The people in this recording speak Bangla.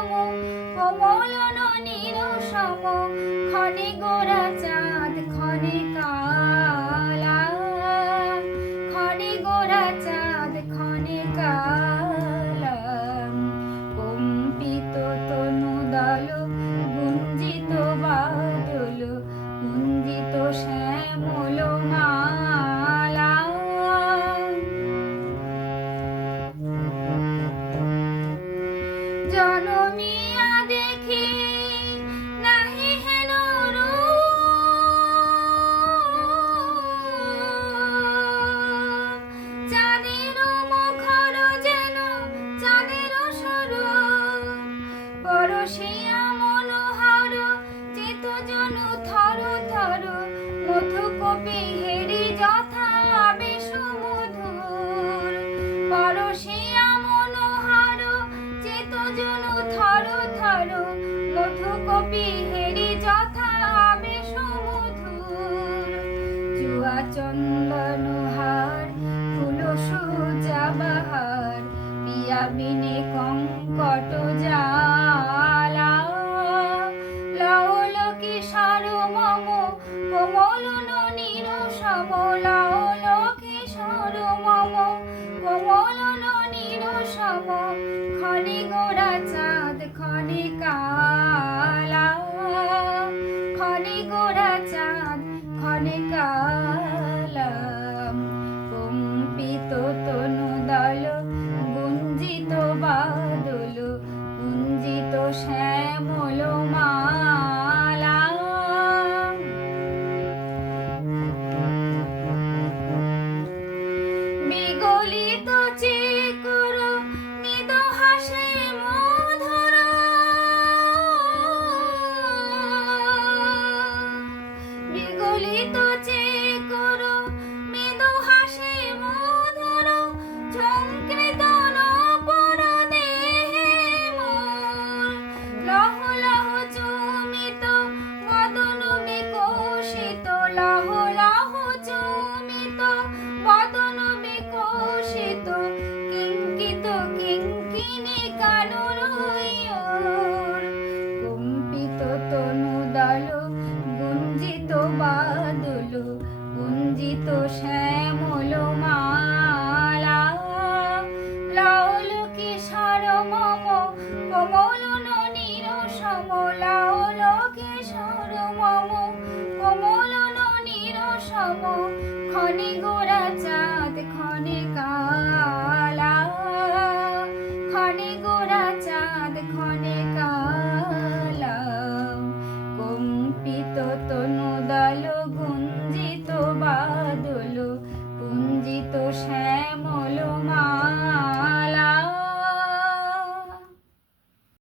মম কোমল ননীর সম ক্ষণে গোরা চাঁদ ক্ষণে কালা ক্ষণে গোরা চাঁদ ক্ষণে কালা কম্পিত তনু দল গুঞ্জিত বাদল গুঞ্জিত শ্যামল মালা জনমিয়া দেখি নাহি হেন চাঁদের মুখর যেন চাঁদের স্বরূপ পরশিয়া মনোহর চিত জনু থর থর মধু কপি হেরি যথা আবেশ মধুর পরশিয়া মনোহর চিত জনু থর থর মধু কপি হেরি যথা আবেশ মধুর জুয়া চন্দন হার ফুল সুজা বাহার পিয়া বিনে কঙ্কট জালা লাউল কিশোর মম কোমল ননীর সম লাউল কিশোর মম কোমল ননীর সম ক্ষণে গোরা চাঁদ ক্ষণে কালা ক্ষণে গোরা চাঁদ ক্ষণে কালা কম্পিত তনু দল গুঞ্জিত বাদল গুঞ্জিত শ্যামল মালা বিগলিত চিকুর মৃদু হাসে মধুর বিগলিত চিকুর মৃদু হাসে মধুর ঝঙ্কৃতন পর দেহে মোর লহ লহ চুমিত বদন বিকশিত লহ লহ চুমিত বদন বিকশিত কিঙ্কিত কিঙ্কিনী কানুর কম্পিত তনু দল গুঞ্জিত বাদল গুঞ্জিত শ্যামল মালা লাউল কিশোর মম কোমল ননীর সম লাউল কিশোর মম কোমল ননীর সম ক্ষণে গোরা চাঁদ ক্ষণে কালা ক্ষণে গোরা চাঁদ ক্ষণে কালা কম্পিত তনু দল